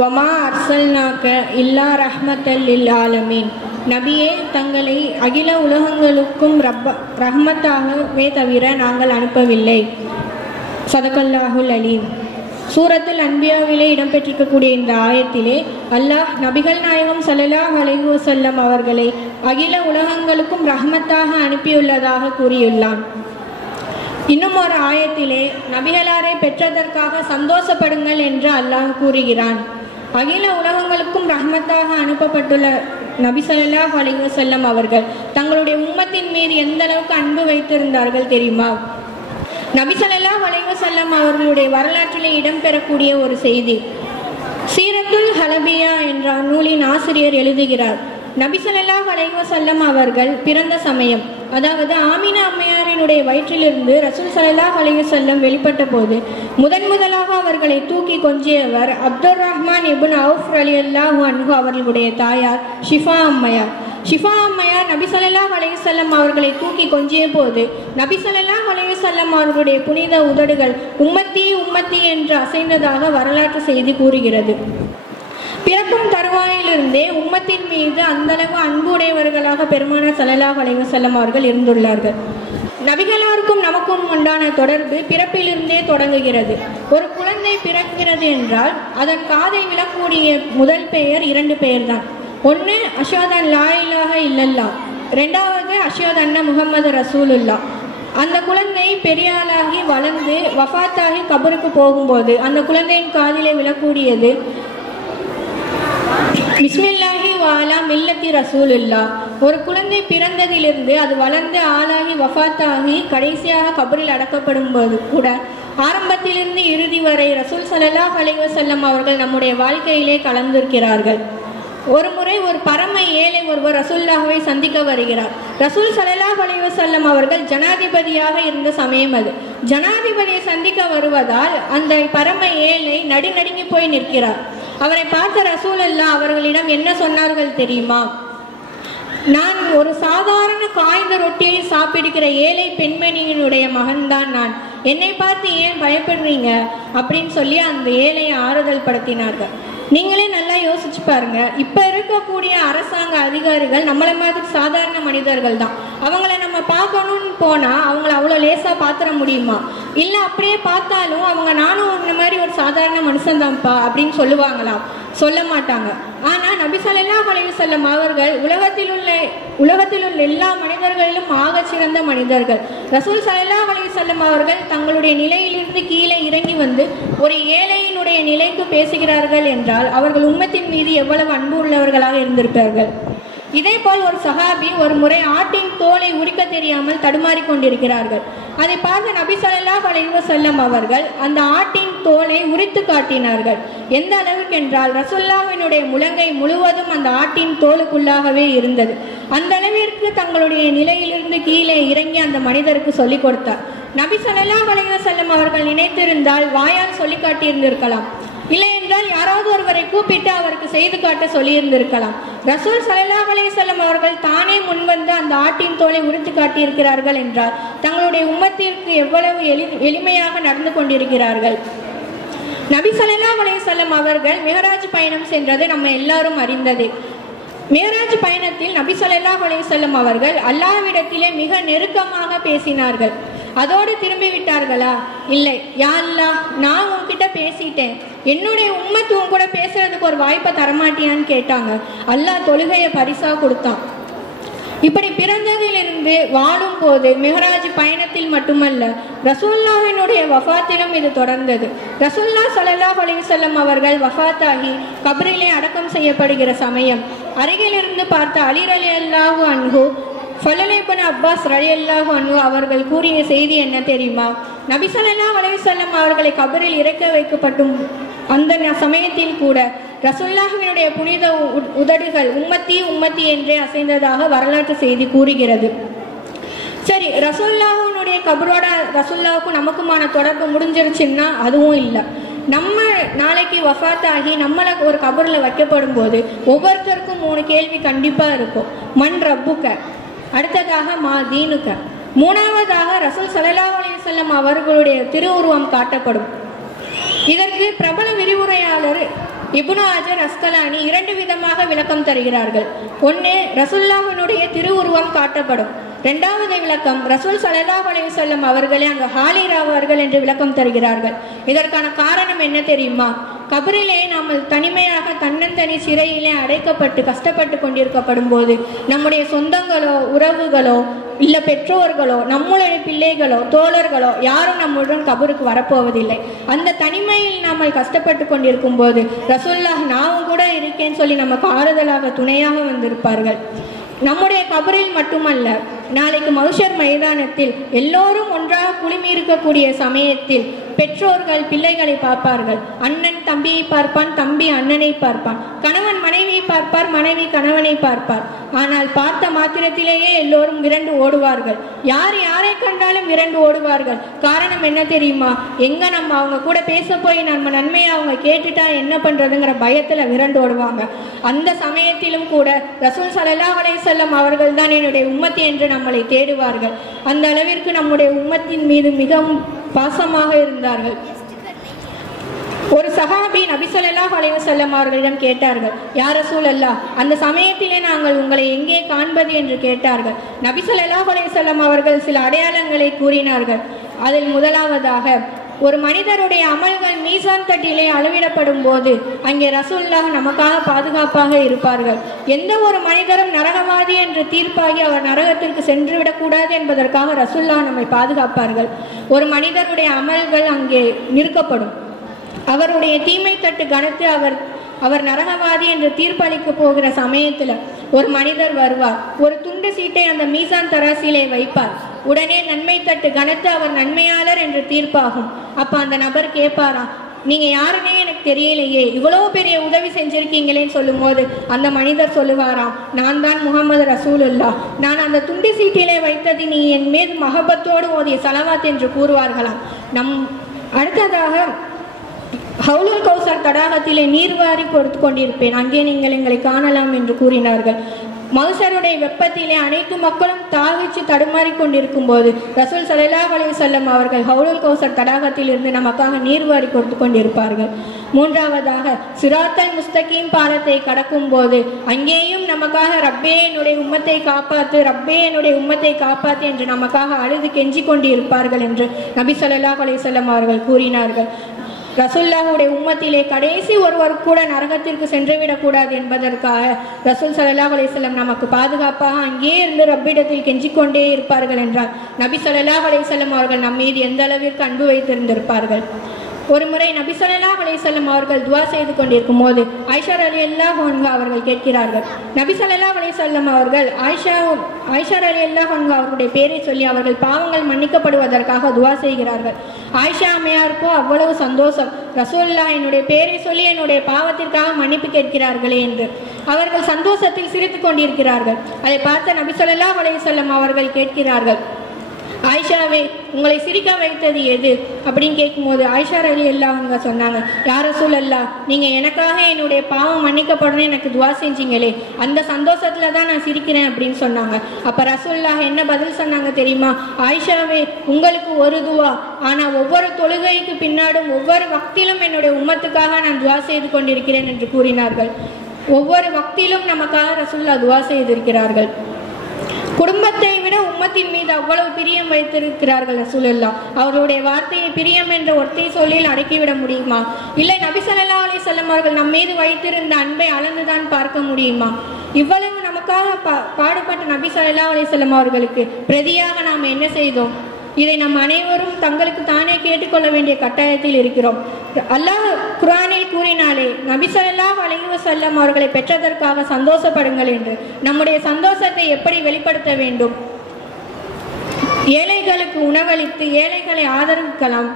வமா அர்சல்நாக்க இல்லா ரஹ்மத்தல் லில் ஆலமீன். நபியே, தங்களை அகில உலகங்களுக்கும் ரஹ்மத்தாகவே தவிர நாங்கள் அனுப்பவில்லை. சதகல்லாஹுல் அலீம். சூரத்துல் அன்பியாவிலே இடம்பெற்றிருக்கக்கூடிய இந்த ஆயத்திலே அல்லாஹ் நபிகள் நாயகம் ஸல்லல்லாஹு அலைஹி வஸல்லம் அவர்களை அகில உலகங்களுக்கும் ரஹ்மத்தாக அனுப்பியுள்ளதாக கூறியுள்ளான். இன்னும் ஒரு ஆயத்திலே நபிகளாரை பெற்றதற்காக சந்தோஷப்படுங்கள் என்று அல்லாஹ் கூறுகிறான். அகில உலகங்களுக்கும் ரஹ்மத்தாக அனுப்பப்பட்டுள்ள நபி ஸல்லல்லாஹு அலைஹி வஸல்லம் அவர்கள் தங்களுடைய உம்மத்தின் மீது எந்த அளவுக்கு அன்பு வைத்திருந்தார்கள் தெரியுமா? நபி ஸல்லல்லாஹு அலைஹி வஸல்லம் அவர்களுடைய வரலாற்றிலே இடம்பெறக்கூடிய ஒரு செய்தி. சீரத்துல் ஹலபியா என்ற நூலின் ஆசிரியர் எழுதுகிறார், நபி ஸல்லல்லாஹு அலைஹி வஸல்லம் அவர்கள் பிறந்த சமயம், அதாவது ஆமினா அம்மையாரினுடைய வயிற்றிலிருந்து ரசூல் ஸல்லல்லாஹு அலைஹி வஸல்லம் வெளிப்பட்ட போது முதலாக அவர்களை தூக்கி கொஞ்சியவர் அப்துர் ரஹ்மான் இப்னு அவுஃப் ரலியல்லாஹு அன்ஹு அவர்களுடைய தாயார் ஷிஃபா அம்மையார். ஷிஃபா அம்மையார் நபி ஸல்லல்லாஹு அலைஹி வஸல்லம் அவர்களை தூக்கி கொஞ்சிய போது நபி ஸல்லல்லாஹு அலைஹி வஸல்லம் அவர்களுடைய புனித உதடுகள் உம்மத்தி உம்மத்தி என்று அசைந்ததாக வரலாற்று செய்தி கூறுகிறது. பிறக்கும் தருவாயிலிருந்தே உம்மத்தின் மீது அந்தளவு அன்புடையவர்களாக பெருமானார் ஸல்லல்லாஹு அலைஹி வஸல்லம் அவர்கள் இருந்துள்ளார்கள். நபிகளாருக்கும் நமக்கும் உண்டான தொடர்பு பிறப்பிலிருந்தே தொடங்குகிறது. ஒரு குழந்தை பிறக்கிறது என்றால் அதன் காதை விழக்கூடிய முதல் பெயர் 2 பெயர் தான். ஒன்று அஷ்ஹது லா இலாஹ இல்லல்லாஹ், 2வது அஷ்ஹது அன்ன முஹம்மது ரசூலுல்லாஹ். அந்த குழந்தை பெரியாளாகி வளர்ந்து வஃபாத்தாகி கபருக்கு போகும்போது அந்த குழந்தையின் காதிலே விழக்கூடியது பிஸ்மில்லாஹி வாலா மில்லத்தி ரசூலுல்லாஹ். ஒரு குழந்தை பிறந்ததிலிருந்து அது வளர்ந்து ஆளாகி வஃபாத்தாகி கடைசியாக கபரில் அடக்கப்படும் போது கூட ஆரம்பத்திலிருந்து இறுதி வரை ரசூல் ஸல்லல்லாஹு அலைஹி வஸல்லம் அவர்கள் நம்முடைய வாழ்க்கையிலே கலந்திருக்கிறார்கள். ஒரு முறை ஒரு பரம ஏழை ஒருவர் ரசூலுல்லாஹ்வை சந்திக்க வருகிறார். ரசூல் ஸல்லல்லாஹு அலைஹி வஸல்லம் அவர்கள் ஜனாதிபதியாக இருந்த சமயம் அது. ஜனாதிபதியை சந்திக்க வருவதால் அந்த பரம ஏழை நடுநடுங்கி போய் நிற்கிறார். அவரை பார்த்த ரசூலுல்லாஹ் அவர்களிடம் என்ன சொன்னார்கள் தெரியுமா? நான் ஒரு சாதாரண காய்ந்த ரொட்டியை சாப்பிடுகிற ஏழை பெண்மணியினுடைய மகன்தான் நான். என்னை பார்த்து ஏன் பயப்படுறீங்க அப்படின்னு சொல்லி அந்த ஏழையை ஆறுதல் படுத்தினார்கள். நீங்களே நல்லா யோசிச்சு பாருங்க, இப்ப இருக்கக்கூடிய அரசாங்க அதிகாரிகள் நம்மளை மாதிரி சாதாரண மனிதர்கள் தான். அவங்கள நம்ம பார்க்கணும்னு போனா அவங்கள அவ்வளோ லேசா பாத்திர முடியுமா? இல்ல அப்படியே பார்த்தாலும் அவங்க நானும் இந்த மாதிரி ஒரு சாதாரண மனுஷன் தான்ப்பா அப்படின்னு சொல்லுவாங்களாம்? சொல்ல மாட்டாங்க. ஆனா நபி ஸல்லல்லாஹு அலைஹி வஸல்லம் அவர்கள் உலகத்தில் உள்ள எல்லா மனிதர்களிலும் ஆக சிறந்த மனிதர்கள். ரசூல் ஸல்லல்லாஹு அலைஹி வஸல்லம் அவர்கள் தங்களுடைய நிலையிலிருந்து கீழே இறங்கி வந்து ஒரு ஏழையினுடைய நிலைக்கு பேசுகிறார்கள் என்றால் அவர்கள் உம்மத்தின் மீது எவ்வளவு அன்பு உள்ளவர்களாக இருந்திருப்பார்கள். இதே போல் ஒரு சஹாபி ஒரு முறை ஆட்டின் தோலை உரிக்க தெரியாமல் தடுமாறி கொண்டிருக்கிறார்கள். அதை பார்த்த நபி ஸல்லல்லாஹு அலைஹி வஸல்லம் அவர்கள் அந்த ஆட்டின் தோலை உரித்து காட்டினார்கள். எந்த அளவுக்கு என்றால் ரசூலுல்லாஹ்வினுடைய முழங்கை முழுவதும் அந்த ஆட்டின் தோலுக்குள்ளாகவே இருந்தது. அந்த அளவிற்கு தங்களுடைய நிலையிலிருந்து கீழே இறங்கி அந்த மனிதருக்கு சொல்லிக் கொடுத்தார். நபி ஸல்லல்லாஹு அலைஹி வஸல்லம் அவர்கள் நினைத்திருந்தால் வாயால் சொல்லி காட்டியிருந்திருக்கலாம், இல்லை என்றால் யாராவது ஒருவரை கூப்பிட்டு அவருக்கு செய்து காட்ட சொல்லியிருந்திருக்கலாம். ரசூல் ஸல்லல்லாஹு அலைஹி வஸல்லம் அவர்கள் தானே முன்வந்து அந்த ஆட்டின் தோலை உரித்து காட்டியிருக்கிறார்கள் என்றால் தங்களுடைய உம்மத்திற்கு எவ்வளவு எளிமையாக நடந்து கொண்டிருக்கிறார்கள். நபி ஸல்லல்லாஹு அலைஹி வஸல்லம் அவர்கள் மிஹராஜ் பயணம் சென்றது நம்ம எல்லாரும் அறிந்ததே. மிஹராஜ் பயணத்தில் நபி ஸல்லல்லாஹு அலைஹி வஸல்லம் அவர்கள் அல்லாஹ்விடத்திலே மிக நெருக்கமாக பேசினார்கள். அதோடு திரும்பி விட்டார்களா? இல்லை. யா அல்லாஹ், நான் உன்கிட்ட பேசிட்டேன், என்னுடைய உம்மத்து உன் கூட பேசுறதுக்கு ஒரு வாய்ப்பை தரமாட்டியான்னு கேட்டாங்க. அல்லாஹ் தொழுகையை பரிசா கொடுத்தான். இப்படி பிறந்ததிலிருந்து வாழும் போது மிஹராஜ் பயணத்தில் மட்டுமல்ல, ரசூலுல்லாஹ்வினுடைய வஃபாத்திலும் இது தொடர்ந்தது. ரசூலுல்லாஹ் ஸல்லல்லாஹு அலைஹி வஸல்லம் அவர்கள் வஃபாத்தாகி கபரிலே அடக்கம் செய்யப்படுகிற சமயம் அருகிலிருந்து பார்த்த அலி ரலியல்லாஹு அன்ஹு, ஃபலல் இப்னு அப்பாஸ் ரலியல்லாஹு அன்ஹு அவர்கள் கூறிய செய்தி என்ன தெரியுமா? நபி ஸல்லல்லாஹு அலைஹி வஸல்லம் அவர்களை கபரில் இறக்க வைக்கப்பட்டும் அந்த சமயத்தில் கூட ரசூலுல்லாஹ்வினுடைய புனித உதடுகள் உம்மத்தி உம்மத்தி என்றே அசைந்ததாக வரலாற்று செய்தி கூறுகிறது. சரி, ரசூலுல்லாஹ்வினுடைய கபரோட ரசூலுல்லாஹ்வுக்கும் நமக்குமான தொடர்பு முடிஞ்சிருச்சுன்னா அதுவும் இல்லை. நம்ம நாளைக்கு வஃபாத்தாகி நம்மளை ஒரு கபரில் வைக்கப்படும் போது ஒவ்வொருத்தருக்கும் 3 கேள்வி கண்டிப்பா இருக்கும். மன் ரப்புக்க, அடுத்ததாக மா தீனுக்க, மூணாவதாக ரசூல் ஸல்லல்லாஹு அலைஹி வஸல்லம் அவர்களுடைய திருவுருவம் காட்டப்படும். இதற்கு பிரபல விரிவுரையாளர் இப்னு ஹஜர் அஸ்கலானி 2 விதமாக விளக்கம் தருகிறார்கள். ஒன்று, ரசூலுல்லாஹ்வினுடைய திருவுருவம் காட்டப்படும். 2வது விளக்கம், ரசூல் ஸல்லல்லாஹு அலைஹி வஸல்லம் அவர்களே அங்கு ஹாலிராவார்கள் என்று விளக்கம் தருகிறார்கள். இதற்கான காரணம் என்ன தெரியுமா? கபரிலே நாம் தனிமையாக தன்னந்தனி சிறையிலே அடைக்கப்பட்டு கஷ்டப்பட்டு கொண்டிருக்கப்படும் போது நம்முடைய சொந்தங்களோ உறவுகளோ இல்ல பெற்றோர்களோ நம்முடைய பிள்ளைகளோ தோழர்களோ யாரும் நம்முடன் கபருக்கு வரப்போவதில்லை. அந்த தனிமையில் நாம் கஷ்டப்பட்டு கொண்டிருக்கும் போது ரசூலுல்லாஹ் நாவும் கூட இருக்கேன்னு சொல்லி நமக்கு ஆறுதலாக துணையாக வந்திருப்பார்கள். நம்முடைய கபரில் மட்டுமல்ல, நாளைக்கு மஹ்ஷர் மைதானத்தில் எல்லோரும் ஒன்றாக குழுமி இருக்கக்கூடிய சமயத்தில் பெற்றோர்கள் பிள்ளைகளை பார்ப்பார்கள், அண்ணன் தம்பியை பார்ப்பான், தம்பி அண்ணனை பார்ப்பான், கணவன் மனைவியை பார்ப்பார், மனைவி கணவனை பார்ப்பார். ஆனால் பார்த்த மாத்திரத்திலேயே எல்லோரும் விரண்டு ஓடுவார்கள். யார் யாரை கண்டாலும் விரண்டு ஓடுவார்கள். காரணம் என்ன தெரியுமா? எங்க நம்ம அவங்க கூட பேச போய் நம்ம நன்மையை அவங்க கேட்டுட்டா என்ன பண்றதுங்கிற பயத்துல விரண்டு ஓடுவாங்க. அந்த சமயத்திலும் கூட ரசூல் ஸல்லல்லாஹு அலைஹி வஸல்லம் அவர்கள் தான் என்னுடைய உம்மத்தி என்று நம்மளை தேடுவார்கள். அந்த அளவிற்கு நம்முடைய உம்மத்தின் மீது மிகவும் பாசமாக இருந்தார்கள். ஒரு சஹாபி நபி ஸல்லல்லாஹு அலைஹி வஸல்லம் அவர்களிடம் கேட்டார்கள், யா ரசூலல்லாஹ், அந்த சமயத்திலே நாங்கள் உங்களை எங்கே காண்பது என்று கேட்டார்கள். நபி ஸல்லல்லாஹு அலைஹி வஸல்லம் அவர்கள் சில அடையாளங்களை கூறினார்கள். அதில் முதலாவதாக, ஒரு மனிதருடைய அமல்கள் மீசான் தட்டிலே அளவிடப்படும் போது அங்கே ரசூலுல்லாஹ் நமக்காக பாதுகாப்பாக இருப்பார்கள். எந்த ஒரு மனிதரும் நரகவாதி என்று தீர்ப்பாகி அவர் நரகத்திற்கு சென்று விடக்கூடாது என்பதற்காக ரசூலுல்லாஹ் நம்மை பாதுகாப்பார்கள். ஒரு மனிதருடைய அமல்கள் அங்கே நிறுக்கப்படும். அவருடைய தீமை தட்டு கணத்து அவர் நரகவாதி என்று தீர்ப்பளிக்க போகிற சமயத்துல ஒரு மனிதர் வருவார். ஒரு துண்டு சீட்டை அந்த மீசான் தராசிலே வைப்பார். உடனே நன்மை தட்டு கணத்து அவர் நன்மையாளர் என்று தீர்ப்பாகும். அப்ப அந்த நபர் கேட்பாராம், நீங்க யாருன்னே எனக்கு தெரியலையே, இவ்வளவு பெரிய உதவி செஞ்சிருக்கீங்களேன்னு சொல்லும் போது அந்த மனிதர் சொல்லுவாராம், நான் தான் முஹம்மது ரசூலுல்லாஹ், நான் அந்த துண்டு சீட்டிலே வைத்தது நீ என் மீது மஹபத்தோடு ஓதிய ஸலவாத் என்று கூறுவார்களாம். அடுத்ததாக, ஹவுலுல் கௌசர் தடாகத்திலே நீர்வாரி கொடுத்து கொண்டிருப்பேன், அங்கே நீங்கள் எங்களை காணலாம் என்று கூறினார்கள். மஹ்ஷருடைய வெப்பத்திலே அனைத்து மக்களும் தாவிச்சு தடுமாறி கொண்டிருக்கும் போது ரசூல் ஸல்லல்லாஹு அலைஹி வஸல்லம் அவர்கள் ஹவுலுல் கௌசர் தடாகத்தில் இருந்து நமக்காக நீர்வாரி கொடுத்து கொண்டிருப்பார்கள். மூன்றாவதாக, சிராத்தல் முஸ்தகீம் பாலத்தை கடக்கும் போது அங்கேயும் நமக்காக ரப்பே என்னுடைய உம்மத்தை காப்பாத்து, ரப்பே என்னுடைய உம்மத்தை காப்பாத்து என்று நமக்காக அழுது கெஞ்சி கொண்டு இருப்பார்கள் என்று நபி ஸல்லல்லாஹு அலைஹி வஸல்லம் அவர்கள் கூறினார்கள். ரசூலுல்லாஹுடைய உம்மத்திலே கடைசி ஒருவர் கூட நரகத்திற்கு சென்றுவிடக்கூடாது என்பதற்காக ரசூல் ஸல்லல்லாஹு அலைஹி வஸல்லம் நமக்கு பாதுகாப்பாக அங்கே இருந்து ரப்பிடத்தில் கெஞ்சிக்கொண்டே இருப்பார்கள் என்றால் நபி ஸல்லல்லாஹு அலைஹி வஸல்லம் அவர்கள் நம் மீது எந்த அளவிற்கு அன்பு வைத்திருந்திருப்பார்கள். ஒரு முறை நபி ஸல்லல்லாஹு அலைஹி வஸல்லம் அவர்கள் துஆ செய்து கொண்டிருக்கும் போது ஆயிஷா ரலியல்லாஹு அன்ஹா அவர்கள் கேட்கிறார்கள், நபி ஸல்லல்லாஹு அலைஹி வஸல்லம் அவர்கள் ஆயிஷா ரலியல்லாஹு அன்ஹா அவர்களுடைய பேரை சொல்லி அவர்கள் பாவங்கள் மன்னிக்கப்படுவதற்காக துஆ செய்கிறார்கள். ஆயிஷா அம்மையாருக்கோ அவ்வளவு சந்தோஷம், ரசூலுல்லாஹ் என்னுடைய பேரை சொல்லி என்னுடைய பாவத்திற்காக மன்னிப்பு கேட்கிறார்களே என்று அவர்கள் சந்தோஷத்தில் சிரித்து கொண்டிருக்கிறார்கள். அதை பார்த்த நபி ஸல்லல்லாஹு அலைஹி வஸல்லம் அவர்கள் கேட்கிறார்கள், ஆயிஷாவே, உங்களை சிரிக்க வைத்தது எது அப்படின்னு கேட்கும்போது ஆயிஷா ரலியல்லாஹு அன்ஹா சொன்னாங்க, யா ரசூலல்லாஹ், நீங்க எனக்காக என்னுடைய பாவம் மன்னிக்கப்படணும் எனக்கு துஆ செஞ்சீங்களே, அந்த சந்தோஷத்துல தான் நான் சிரிக்கிறேன் அப்படின்னு சொன்னாங்க. அப்ப ரசூலுல்லாஹ் என்ன பதில் சொன்னாங்க தெரியுமா? ஆயிஷாவே, உங்களுக்கு ஒரு துஆ, ஆனா ஒவ்வொரு தொழுகைக்கு பின்னாடும் ஒவ்வொரு வக்திலும் என்னுடைய உம்மத்துக்காக நான் துஆ செய்து கொண்டிருக்கிறேன் என்று கூறினார்கள். ஒவ்வொரு வக்திலும் நமக்காக ரசூலுல்லாஹ் துஆ செய்திருக்கிறார்கள். குடும்பத்தை விட உம்மத்தின் மீது அவ்வளவு பிரியம் வைத்திருக்கிறார்கள் ரசூலுல்லாஹ். அவருடைய வார்த்தையை பிரியம் என்ற ஒற்றை சொல்லில் அடக்கிவிட முடியுமா? இல்லை நபி ஸல்லல்லாஹு அலைஹி வஸல்லம் அவர்கள் நம் மீது வைத்திருந்த அன்பை அளந்துதான் பார்க்க முடியுமா? இவ்வளவு நமக்காக பாடுபட்ட நபி ஸல்லல்லாஹு அலைஹி வஸல்லம் அவர்களுக்கு பிரதியாக நாம் என்ன செய்தோம்? இதை நம் அனைவரும் தங்களுக்கு தானே கேட்டுக்கொள்ள வேண்டிய கட்டாயத்தில் இருக்கிறோம். அல்லாஹ் குர்ஆனில் கூறினாலே, நபி ஸல்லல்லாஹு அலைஹி வஸல்லம் அவர்களை பெற்றதற்காக சந்தோஷப்படுங்கள் என்று. நம்முடைய சந்தோஷத்தை எப்படி வெளிப்படுத்த வேண்டும்? ஏழைகளுக்கு உணவளித்து ஏழைகளை ஆதரிக்கலாம்,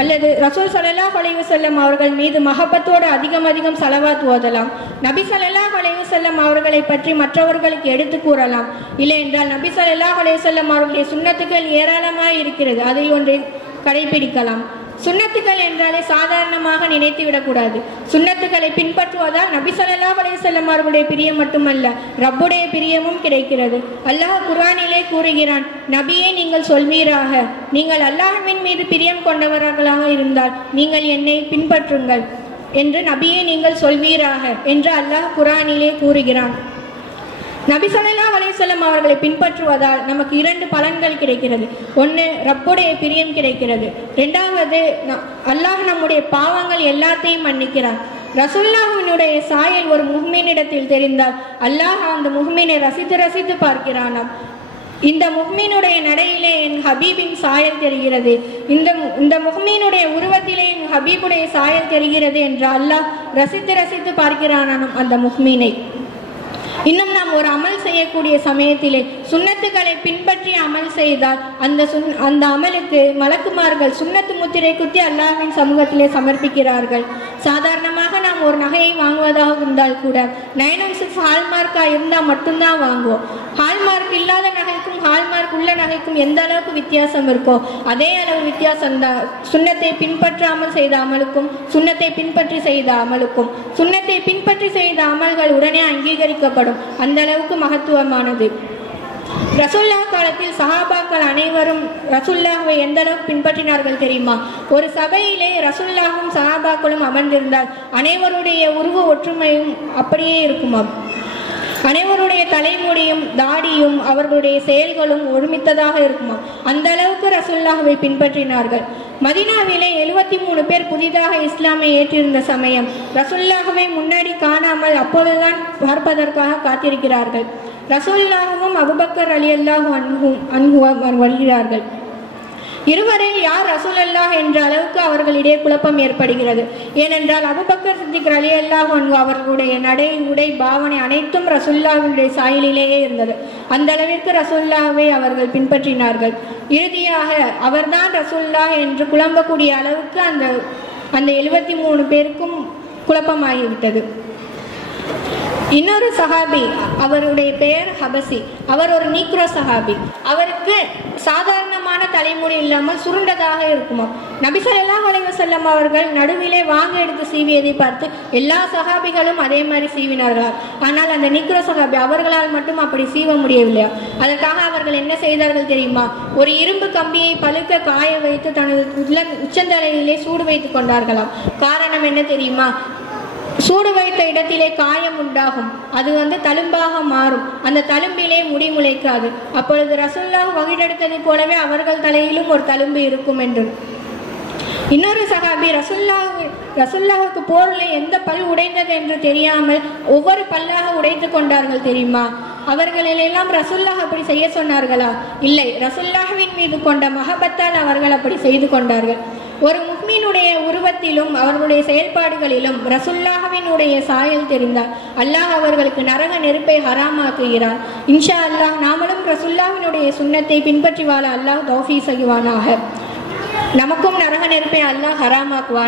அல்லது ரசூல் ஸல்லல்லாஹு அலைஹி வஸல்லம் அவர்கள் மீது மஹப்பத்தோடு அதிகம் ஸலவாத் ஓதலாம். நபி ஸல்லல்லாஹு அலைஹி வஸல்லம் அவர்களை பற்றி மற்றவர்களுக்கு எடுத்து கூறலாம். இல்லை என்றால் நபி ஸல்லல்லாஹு அலைஹி வஸல்லம் அவர்களுடைய சுன்னத்துக்கள் ஏராளமாக இருக்கிறது, அதில் ஒன்றை கடைபிடிக்கலாம். சுன்னத்துக்கள் என்றாலே சாதாரணமாக நினைத்து விடக்கூடாது. சுன்னத்துக்களை பின்பற்றுவதால் நபி ஸல்லல்லாஹு அலைஹி வஸல்லம் அவர்களுடைய பிரியம் மட்டுமல்ல, ரப்புடைய பிரியமும் கிடைக்கிறது. அல்லாஹ் குர்ஆனிலே கூறுகிறான், நபியே நீங்கள் சொல்வீராக, நீங்கள் அல்லாஹ்வின் மீது பிரியம் கொண்டவர்களாக இருந்தால் நீங்கள் என்னை பின்பற்றுங்கள். என்று நபியே நீங்கள் சொல்வீராக என்று அல்லாஹ் குர்ஆனிலே கூறுகிறான். நபி ஸல்லல்லாஹு அலைஹி வஸல்லம் அவர்களை பின்பற்றுவதால் நமக்கு 2 பலன்கள் கிடைக்கிறது. ஒன்று, ரப்புடைய பிரியம் கிடைக்கிறது. 2வது, அல்லாஹ் நம்முடைய பாவங்கள் எல்லாத்தையும் மன்னிக்கிறான். ரசூலுல்லாஹ்வினுடைய சாயல் ஒரு முஃமினிடத்தில் தெரிந்தால் அல்லாஹ் அந்த முஃமினை ரசித்து ரசித்து பார்க்கிறானாம். இந்த முஃமினுடைய நடையிலே என் ஹபீபின் சாயல் தெரிகிறது, இந்த முஃமினுடைய உருவத்திலே என் ஹபீபுடைய சாயல் தெரிகிறது என்று அல்லாஹ் ரசித்து ரசித்து பார்க்கிறானாம் அந்த முஃமினை. இன்னும் நாம் ஒரு அமல் செய்யக்கூடிய சமயத்திலே சுன்னத்துக்களை பின்பற்றி அமல் செய்தால் அந்த அமலுக்கு மலக்குமார்கள் சுன்னத்து முத்திரை குத்தி அல்லாஹ்வின் சமூகத்திலே சமர்ப்பிக்கிறார்கள். சாதாரணமாக நாம் ஒரு நகையை வாங்குவதாக இருந்தால் கூட 916 ஹால்மார்க்காக இருந்தால் மட்டும்தான் வாங்குவோம். ஹால்மார்க் இல்லாத நகைக்கும் ஹால்மார்க் உள்ள நகைக்கும் எந்த அளவுக்கு வித்தியாசம் இருக்கோ அதே அளவு வித்தியாசம் தான் சுன்னத்தை பின்பற்றாமல் செய்த அமலுக்கும் சுன்னத்தை பின்பற்றி செய்த அமலுக்கும். சுன்னத்தை பின்பற்றி செய்த அமல்கள் உடனே அங்கீகரிக்கப்படும், அந்த அளவுக்கு மகத்துவமானது. ரசூலுல்லாஹ் காலத்தில் சஹாபாக்கள் அனைவரும் ரசூலுல்லாஹ்வை எந்த அளவுக்கு பின்பற்றினார்கள் தெரியுமா? ஒரு சபையிலே ரசூலுல்லாஹும் சஹாபாக்களும் அமர்ந்திருந்தால் அனைவருடைய உருவ ஒற்றுமையும் அப்படியே இருக்குமாம். அனைவருடைய தலைமுடியும் தாடியும் அவர்களுடைய செயல்களும் ஒருமித்ததாக இருக்குமாம். அந்த அளவுக்கு ரசூலுல்லாஹ்வை பின்பற்றினார்கள். மதீனாவிலே 73 பேர் புதிதாக இஸ்லாமை ஏற்றிருந்த சமயம் ரசூலுல்லாஹ்வை முன்னாடி காணாமல் அப்பொழுதுதான் பார்ப்பதற்காக காத்திருக்கிறார்கள். ரசூலுல்லாஹும் அபூபக்கர் ரலியல்லாஹு அன்ஹு வருகிறார்கள். இருவரில் யார் ரசூலுல்லாஹ் என்ற அளவுக்கு அவர்களிடையே குழப்பம் ஏற்படுகிறது. ஏனென்றால் அபூபக்கர் சித்திக் ரலியல்லாஹு அன்ஹு அவர்களுடைய நடை, உடை, பாவனை அனைத்தும் ரசூலுல்லாஹ்வுடைய சாயலிலேயே இருந்தது. அந்த அளவிற்கு ரசூலுல்லாஹ்வை அவர்கள் பின்பற்றினார்கள். இறுதியாக அவர்தான் ரசூலுல்லாஹ் என்று குழம்பக்கூடிய அளவுக்கு அந்த 73 பேருக்கும் குழப்பமாகிவிட்டது. இன்னொரு சஹாபி, அவருடைய பெயர் ஹபசி. அவர் ஒரு நீக்ரோ சஹாபி. அவருக்கு சாதாரணமான தலைமுடி இல்லாமல் சுருண்டதாக இருக்குமா. நபி ஸல்லல்லாஹு அலைஹி வஸல்லம் அவர்கள் நடுவிலே வாங்க எடுத்து சீவியதை பார்த்து எல்லா சஹாபிகளும் அதே மாதிரி சீவினார்களா. ஆனால் அந்த நீக்ரோ சஹாபி அவர்களால் மட்டும் அப்படி சீவ முடியவில்லையா. அதற்காக அவர்கள் என்ன செய்தார்கள் தெரியுமா? ஒரு இரும்பு கம்பியை பழுக்க காய வைத்து தனது உச்சந்தலையிலே சூடு வைத்து கொண்டார்களாம். காரணம் என்ன தெரியுமா? சூடு வைத்த இடத்திலே காயம் உண்டாகும், அது தழும்பாக மாறும், அந்த தழும்பிலே முடி முளைக்காது. அப்பொழுது ரசூலுல்லாஹ் வகிடெடுத்தது போலவே அவர்கள் தலையிலும் ஒரு தழும்பு இருக்கும் என்று. இன்னொரு சஹாபி ரசூலுல்லாஹ்வுக்கு போரில் எந்த பல் உடைந்தது என்று தெரியாமல் ஒவ்வொரு பல்லாக உடைத்து கொண்டார்கள் தெரியுமா? அவர்களெல்லாம் ரசூலுல்லாஹ் அப்படி செய்ய சொன்னார்களா? இல்லை, ரசூலுல்லாஹ்வின் மீது கொண்ட மஹபத்தால் அவர்கள் அப்படி செய்து கொண்டார்கள். ஒரு முஃமினுடைய உருவத்திலும் அவர்களுடைய செயல்பாடுகளிலும் ரசூலுல்லாஹ்வினுடைய சாயல் தெரிந்தால் அல்லாஹ் அவர்களுக்கு நரக நெருப்பை ஹராமாக்குகிறான். இன்ஷா அல்லாஹ் நாமளும் ரசூலுல்லாஹ்வினுடைய சுன்னத்தை பின்பற்றி வாழ அல்லாஹ் தௌஃபீக் செய்வானாக. நமக்கும் நரக நெருப்பை அல்லாஹ் ஹராமாக்குவான்.